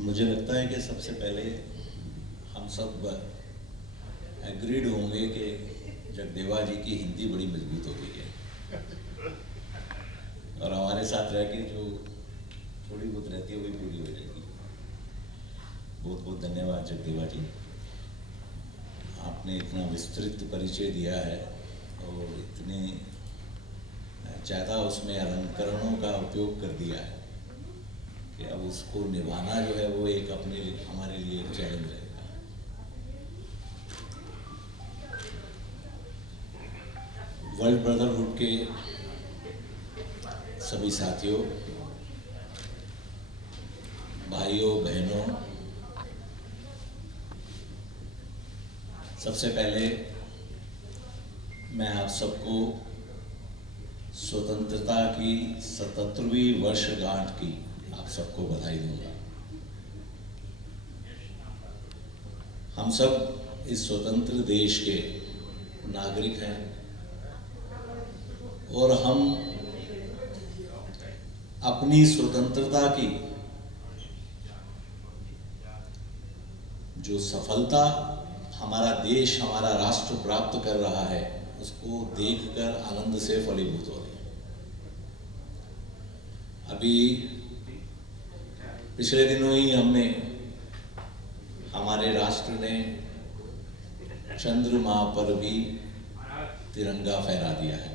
मुझे लगता है कि सबसे पहले हम सब एग्रीड होंगे कि जगदेवा जी की हिंदी बड़ी मजबूत हो गई है और हमारे साथ रह के जो थोड़ी बहुत रहती है वही पूरी हो जाएगी। बहुत बहुत धन्यवाद जगदेवा जी, आपने इतना विस्तृत परिचय दिया है और इतने ज़्यादा उसमें अलंकरणों का उपयोग कर दिया है कि अब उसको निभाना जो है वो एक अपने हमारे लिए एक चैलेंज रहेगा। वर्ल्ड ब्रदरहुड के सभी साथियों, भाइयों बहनों, सबसे पहले मैं आप सबको स्वतंत्रता की 77वीं वर्षगांठ की आप सबको बधाई दूंगा। हम सब इस स्वतंत्र देश के नागरिक हैं और हम अपनी स्वतंत्रता की जो सफलता हमारा देश, हमारा राष्ट्र प्राप्त कर रहा है, उसको देखकर आनंद से फलीभूत हो रहे हैं। अभी पिछले दिनों ही हमने, हमारे राष्ट्र ने चंद्रमा पर भी तिरंगा फहरा दिया है।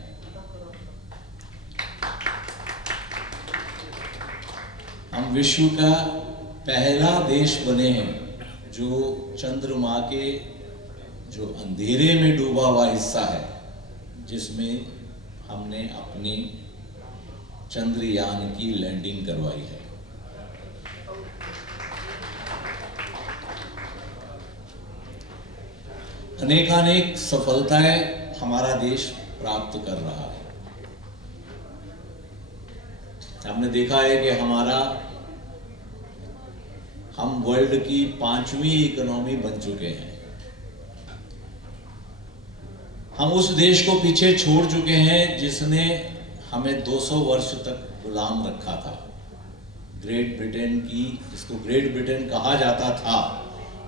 हम विश्व का पहला देश बने हैं जो चंद्रमा के जो अंधेरे में डूबा हुआ हिस्सा है, जिसमें हमने अपनी चंद्रयान की लैंडिंग करवाई है। अनेकानेक सफलताएं हमारा देश प्राप्त कर रहा है। हमने देखा है कि हम वर्ल्ड की 5वीं इकोनॉमी बन चुके हैं। हम उस देश को पीछे छोड़ चुके हैं जिसने हमें 200 वर्ष तक गुलाम रखा था। ग्रेट ब्रिटेन की, जिसको ग्रेट ब्रिटेन कहा जाता था,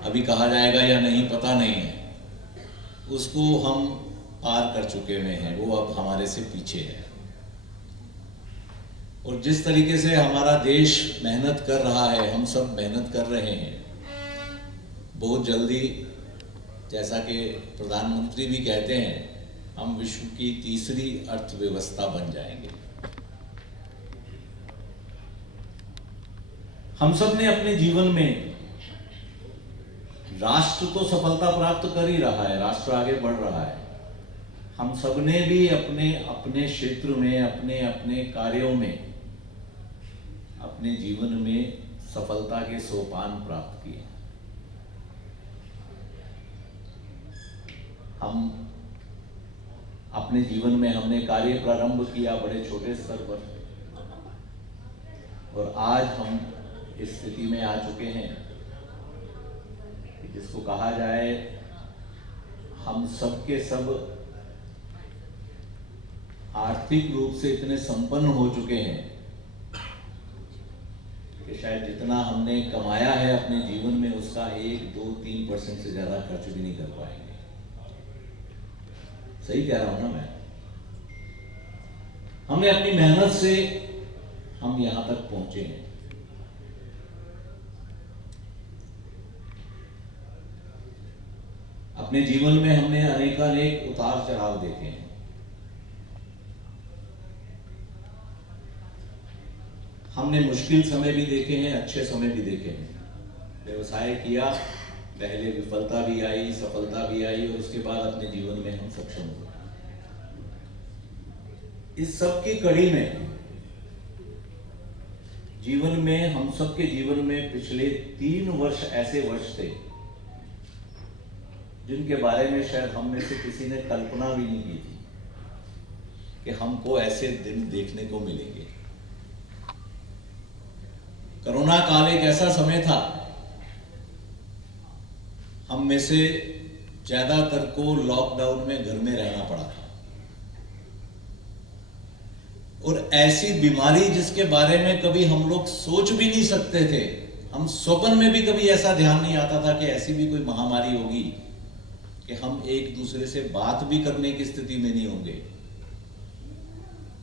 अभी कहा जाएगा या नहीं पता नहीं है, उसको हम पार कर चुके हुए हैं। वो अब हमारे से पीछे है। और जिस तरीके से हमारा देश मेहनत कर रहा है, हम सब मेहनत कर रहे हैं। बहुत जल्दी, जैसा कि प्रधानमंत्री भी कहते हैं, हम विश्व की तीसरी अर्थव्यवस्था बन जाएंगे। हम सब ने अपने जीवन में, राष्ट्र तो सफलता प्राप्त कर ही रहा है, राष्ट्र आगे बढ़ रहा है। हम सब ने भी अपने अपने क्षेत्र में, अपने अपने कार्यों में, अपने जीवन में सफलता के सोपान प्राप्त किए। हम अपने जीवन में हमने कार्य प्रारंभ किया बड़े छोटे स्तर पर, और आज हम इस स्थिति में आ चुके हैं कि जिसको कहा जाए, हम सब के सब आर्थिक रूप से इतने संपन्न हो चुके हैं कि शायद जितना हमने कमाया है अपने जीवन में, उसका 1, 2, 3% से ज्यादा खर्च भी नहीं कर पाएंगे। सही कह रहा हूं ना मैं? हमने अपनी मेहनत से हम यहां तक पहुंचे हैं। अपने जीवन में हमने अनेकानेक उतार चढ़ाव देखे हैं। हमने मुश्किल समय भी देखे हैं, अच्छे समय भी देखे हैं। व्यवसाय किया, पहले विफलता भी आई, सफलता भी आई, और उसके बाद अपने जीवन में हम सक्षम हुए। इस सब की कड़ी में जीवन में, हम सबके जीवन में पिछले 3 वर्ष ऐसे वर्ष थे जिनके बारे में शायद हम में से किसी ने कल्पना भी नहीं की थी कि हमको ऐसे दिन देखने को मिलेंगे। कोरोना काल एक ऐसा समय था, हम में से ज्यादातर को लॉकडाउन में घर में रहना पड़ा था। और ऐसी बीमारी जिसके बारे में कभी हम लोग सोच भी नहीं सकते थे हम स्वप्न में भी कभी ऐसा ध्यान नहीं आता था कि ऐसी भी कोई महामारी होगी कि हम एक दूसरे से बात भी करने की स्थिति में नहीं होंगे।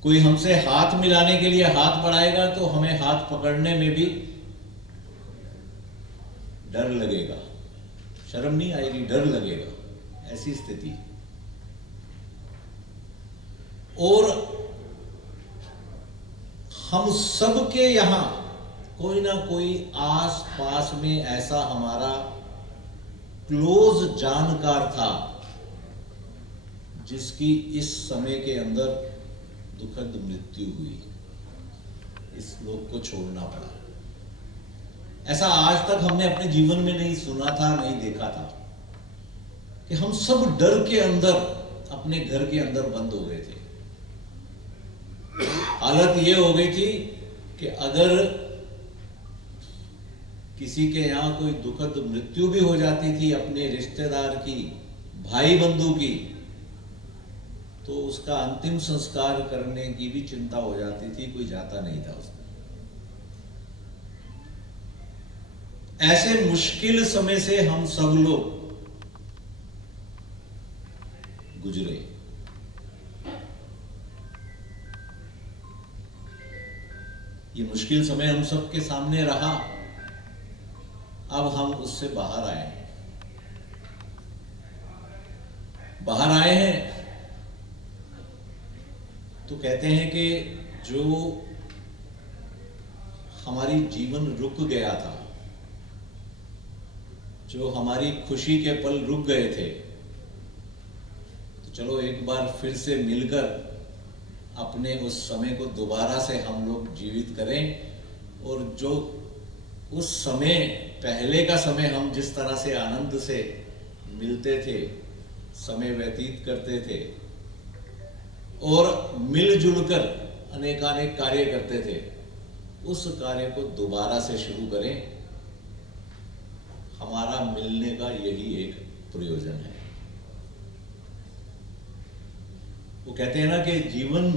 कोई हमसे हाथ मिलाने के लिए हाथ बढ़ाएगा तो हमें हाथ पकड़ने में भी डर लगेगा, शर्म नहीं आएगी, डर लगेगा, ऐसी स्थिति। और हम सबके यहां कोई ना कोई आस पास में ऐसा हमारा क्लोज जानकार था जिसकी इस समय के अंदर दुखद मृत्यु हुई, इस लोक को छोड़ना पड़ा। ऐसा आज तक हमने अपने जीवन में नहीं सुना था, नहीं देखा था कि हम सब डर के अंदर अपने घर के अंदर बंद हो गए थे। हालत यह हो गई थी कि अगर किसी के यहां कोई दुखद मृत्यु भी हो जाती थी अपने रिश्तेदार की, भाई बंधु की, तो उसका अंतिम संस्कार करने की भी चिंता हो जाती थी, कोई जाता नहीं था उसमें। ऐसे मुश्किल समय से हम सब लोग गुजरे। ये मुश्किल समय हम सबके सामने रहा, अब हम उससे बाहर आए हैं। बाहर आए हैं तो कहते हैं कि जो हमारी जीवन रुक गया था, जो हमारी खुशी के पल रुक गए थे, तो चलो एक बार फिर से मिलकर अपने उस समय को दोबारा से हम लोग जीवित करें। और जो उस समय, पहले का समय, हम जिस तरह से आनंद से मिलते थे, समय व्यतीत करते थे और मिलजुल कर अनेकानेक कार्य करते थे, उस कार्य को दोबारा से शुरू करें। हमारा मिलने का यही एक प्रयोजन है। वो कहते हैं ना कि जीवन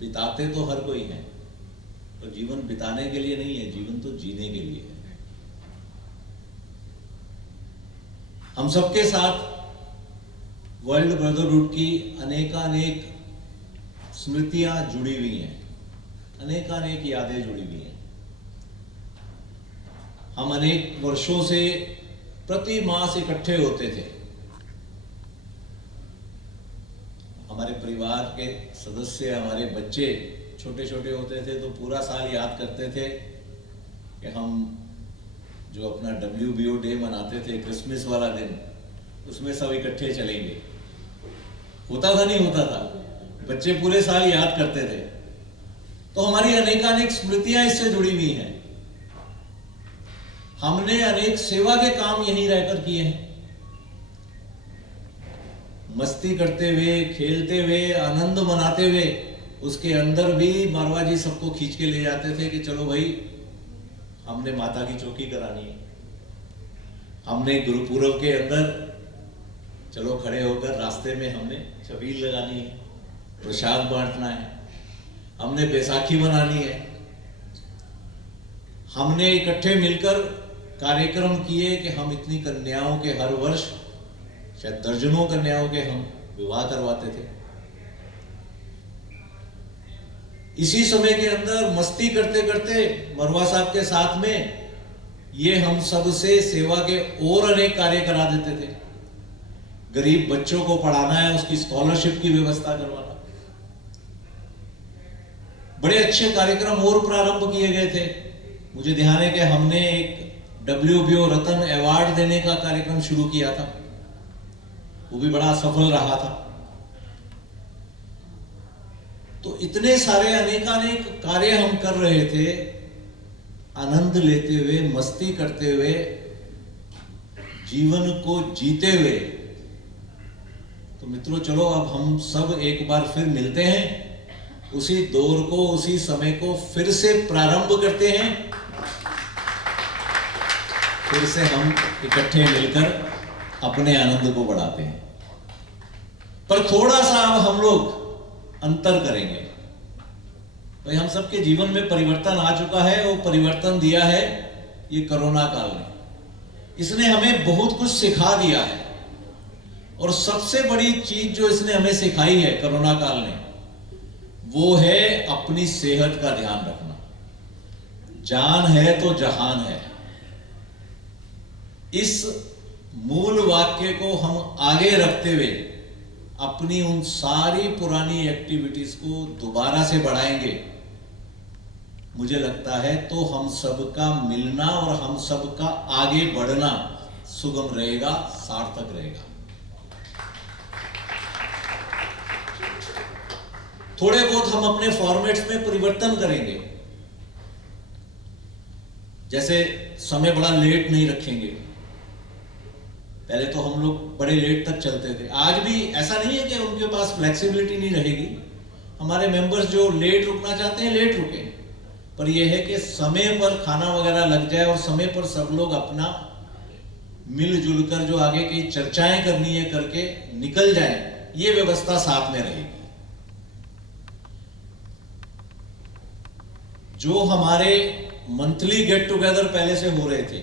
बिताते तो हर कोई है, पर जीवन बिताने के लिए नहीं है, जीवन तो जीने के लिए है। हम सबके साथ वर्ल्ड ब्रदरहुड की अनेकानेक स्मृतियां जुड़ी हुई हैं, अनेकानेक यादें जुड़ी हुई हैं। हम अनेक वर्षों से प्रति मास इकट्ठे होते थे। हमारे परिवार के सदस्य, हमारे बच्चे छोटे छोटे होते थे तो पूरा साल याद करते थे कि हम जो अपना WBO डे मनाते थे, क्रिसमस वाला दिन, उसमें सब इकट्ठे चलेंगे। होता था नहीं होता था, बच्चे पूरे साल याद करते थे। तो हमारी अनेकानेक स्मृतियां इससे जुड़ी हुई हैं। हमने अनेक सेवा के काम यहीं रहकर किए हैं, मस्ती करते हुए, खेलते हुए, आनंद मनाते हुए। उसके अंदर भी मारवा जी सबको खींच के ले जाते थे कि चलो भाई, हमने माता की चौकी करानी है, हमने गुरुपुरब के अंदर चलो खड़े होकर रास्ते में हमने छबील लगानी है, प्रसाद बांटना है, हमने बैसाखी मनानी है। हमने इकट्ठे मिलकर कार्यक्रम किए कि हम इतनी कन्याओं के हर वर्ष, शायद दर्जनों कन्याओं के हम विवाह करवाते थे। इसी समय के अंदर मस्ती करते करते मरवा साहब के साथ में ये हम सबसे सेवा के और अनेक कार्य करा देते थे। गरीब बच्चों को पढ़ाना है, उसकी स्कॉलरशिप की व्यवस्था करवाना। बड़े अच्छे कार्यक्रम और प्रारंभ किए गए थे। मुझे ध्यान है कि हमने एक WBO रत्न अवार्ड देने का कार्यक्रम शुरू किया था, वो भी बड़ा सफल रहा था। तो इतने सारे अनेकानेक कार्य हम कर रहे थे, आनंद लेते हुए, मस्ती करते हुए, जीवन को जीते हुए। तो मित्रों, चलो अब हम सब एक बार फिर मिलते हैं, उसी दौर को, उसी समय को फिर से प्रारंभ करते हैं। फिर से हम इकट्ठे मिलकर अपने आनंद को बढ़ाते हैं। पर थोड़ा सा अब हम लोग अंतर करेंगे। भाई, हम सबके जीवन में परिवर्तन आ चुका है। वो परिवर्तन दिया है ये कोरोना काल ने, इसने हमें बहुत कुछ सिखा दिया है। और सबसे बड़ी चीज जो इसने हमें सिखाई है कोरोना काल ने, वो है अपनी सेहत का ध्यान रखना। जान है तो जहान है, इस मूल वाक्य को हम आगे रखते हुए अपनी उन सारी पुरानी एक्टिविटीज को दोबारा से बढ़ाएंगे। मुझे लगता है तो हम सबका मिलना और हम सबका आगे बढ़ना सुगम रहेगा, सार्थक रहेगा। थोड़े बहुत हम अपने फॉर्मेट्स में परिवर्तन करेंगे, जैसे समय बड़ा लेट नहीं रखेंगे। पहले तो हम लोग बड़े लेट तक चलते थे, आज भी ऐसा नहीं है कि उनके पास फ्लेक्सिबिलिटी नहीं रहेगी। हमारे मेंबर्स जो लेट रुकना चाहते हैं लेट रुके, पर यह है कि समय पर खाना वगैरह लग जाए और समय पर सब लोग अपना मिलजुल कर जो आगे की चर्चाएं करनी है करके निकल जाए, ये व्यवस्था साथ में रहेगी। जो हमारे मंथली गेट टुगेदर पहले से हो रहे थे,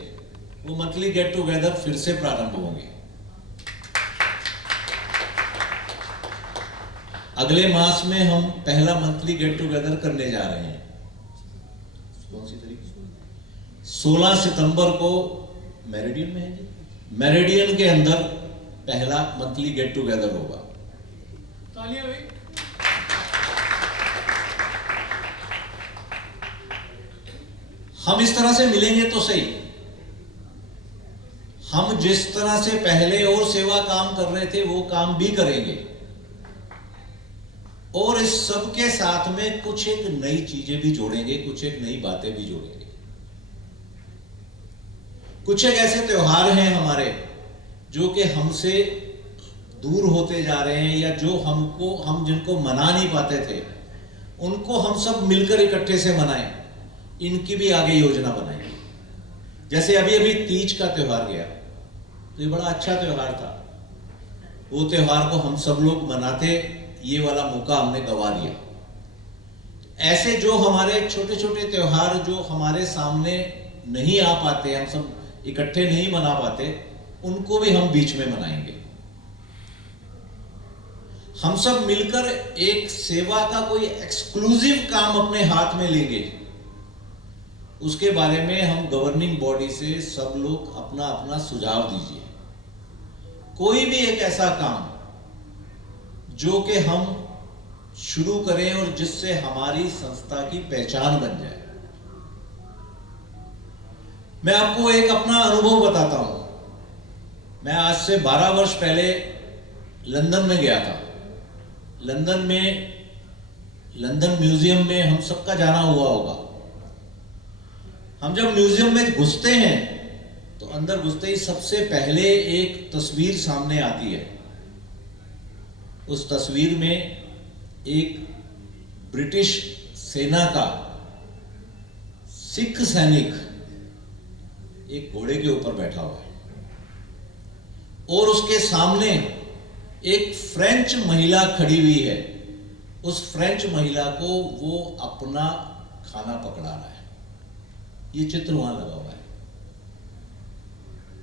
वो मंथली गेट टुगेदर फिर से प्रारंभ होंगे। अगले मास में हम पहला मंथली गेट टुगेदर करने जा रहे हैं। कौन सी तारीख? 16 सितंबर को मेरिडियन में है जी, मेरिडियन के अंदर पहला मंथली गेट टुगेदर होगा। तालियां भाई। हम इस तरह से मिलेंगे तो सही, हम जिस तरह से पहले और सेवा काम कर रहे थे वो काम भी करेंगे, और इस सब के साथ में कुछ एक नई चीजें भी जोड़ेंगे, कुछ एक नई बातें भी जोड़ेंगे। कुछ एक ऐसे त्योहार हैं हमारे जो कि हमसे दूर होते जा रहे हैं, या जो हम जिनको मना नहीं पाते थे, उनको हम सब मिलकर इकट्ठे से मनाएं। इनकी भी आगे योजना बनाएंगे। जैसे अभी अभी तीज का त्योहार गया, तो ये बड़ा अच्छा त्योहार था। वो त्योहार को हम सब लोग मनाते, ये वाला मौका हमने गवा दिया। ऐसे जो हमारे छोटे छोटे त्योहार जो हमारे सामने नहीं आ पाते, हम सब इकट्ठे नहीं मना पाते, उनको भी हम बीच में मनाएंगे। हम सब मिलकर एक सेवा का कोई एक्सक्लूसिव काम अपने हाथ में लेंगे। उसके बारे में हम गवर्निंग बॉडी से सब लोग अपना अपना सुझाव दीजिए। कोई भी एक ऐसा काम जो कि हम शुरू करें और जिससे हमारी संस्था की पहचान बन जाए। मैं आपको एक अपना अनुभव बताता हूं। मैं आज से 12 वर्ष पहले लंदन में गया था। लंदन म्यूजियम में हम सबका जाना हुआ होगा। हम जब म्यूजियम में घुसते हैं तो अंदर घुसते ही सबसे पहले एक तस्वीर सामने आती है। उस तस्वीर में एक ब्रिटिश सेना का सिख सैनिक एक घोड़े के ऊपर बैठा हुआ है, और उसके सामने एक फ्रेंच महिला खड़ी हुई है। उस फ्रेंच महिला को वो अपना खाना पकड़ा रहा है। ये चित्र वहां लगा हुआ है।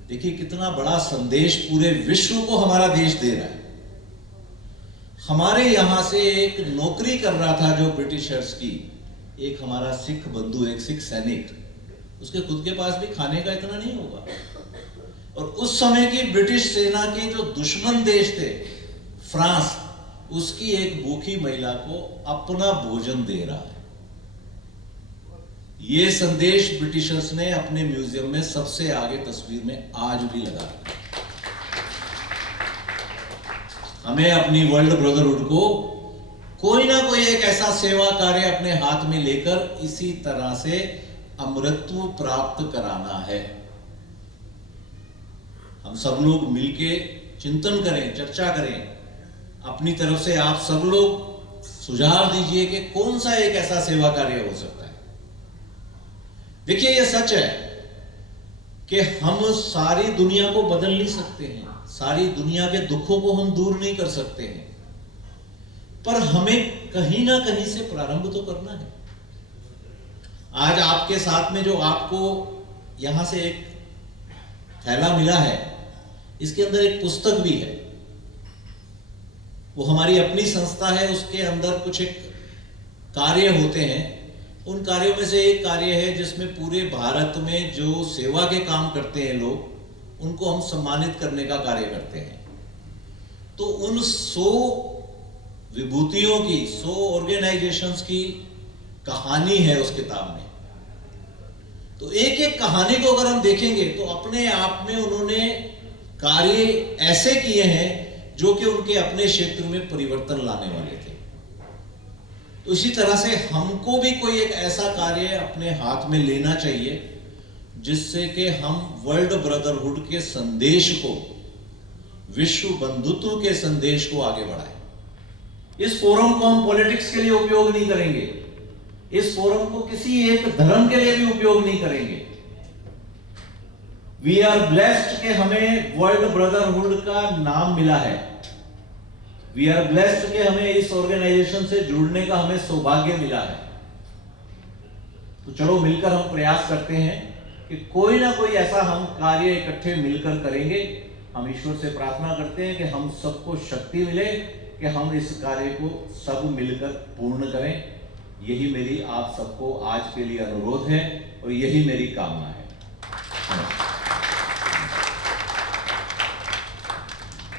देखिए कितना बड़ा संदेश पूरे विश्व को हमारा देश दे रहा है। हमारे यहां से एक नौकरी कर रहा था जो ब्रिटिशर्स की, एक हमारा सिख बंधु, एक सिख सैनिक, उसके खुद के पास भी खाने का इतना नहीं होगा, और उस समय की ब्रिटिश सेना के जो दुश्मन देश थे फ्रांस, उसकी एक भूखी महिला को अपना भोजन दे रहा है। ये संदेश ब्रिटिशर्स ने अपने म्यूजियम में सबसे आगे तस्वीर में आज भी लगा रखा है। हमें अपनी वर्ल्ड ब्रदरहुड को कोई ना कोई एक ऐसा सेवा कार्य अपने हाथ में लेकर इसी तरह से अमृतत्व प्राप्त कराना है। हम सब लोग मिलके चिंतन करें, चर्चा करें। अपनी तरफ से आप सब लोग सुझाव दीजिए कि कौन सा एक ऐसा सेवा कार्य हो सकता है। देखिए ये सच है कि हम सारी दुनिया को बदल नहीं सकते हैं, सारी दुनिया के दुखों को हम दूर नहीं कर सकते हैं, पर हमें कहीं ना कहीं से प्रारंभ तो करना है। आज आपके साथ में जो आपको यहाँ से एक थैला मिला है, इसके अंदर एक पुस्तक भी है। वो हमारी अपनी संस्था है, उसके अंदर कुछ एक कार्य होते हैं। उन कार्यों में से एक कार्य है जिसमें पूरे भारत में जो सेवा के काम करते हैं लोग, उनको हम सम्मानित करने का कार्य करते हैं। तो उन 100 विभूतियों की, 100 ऑर्गेनाइजेशंस की कहानी है उस किताब में। तो एक एक कहानी को अगर हम देखेंगे तो अपने आप में उन्होंने कार्य ऐसे किए हैं जो कि उनके अपने क्षेत्र में परिवर्तन लाने वाले थे। तो इसी तरह से हमको भी कोई एक ऐसा कार्य अपने हाथ में लेना चाहिए जिससे कि हम वर्ल्ड ब्रदरहुड के संदेश को, विश्व बंधुत्व के संदेश को आगे बढ़ाएं। इस फोरम को हम पॉलिटिक्स के लिए उपयोग नहीं करेंगे, इस फोरम को किसी एक धर्म के लिए भी उपयोग नहीं करेंगे। वी आर ब्लेस्ड कि हमें वर्ल्ड ब्रदरहुड का नाम मिला है। वी आर ब्लेस्ड कि हमें इस ऑर्गेनाइजेशन से जुड़ने का हमें सौभाग्य मिला है। तो चलो मिलकर हम प्रयास करते हैं कि कोई ना कोई ऐसा हम कार्य इकट्ठे मिलकर करेंगे। हम ईश्वर से प्रार्थना करते हैं कि हम सबको शक्ति मिले कि हम इस कार्य को सब मिलकर पूर्ण करें। यही मेरी आप सबको आज के लिए अनुरोध है और यही मेरी कामना है।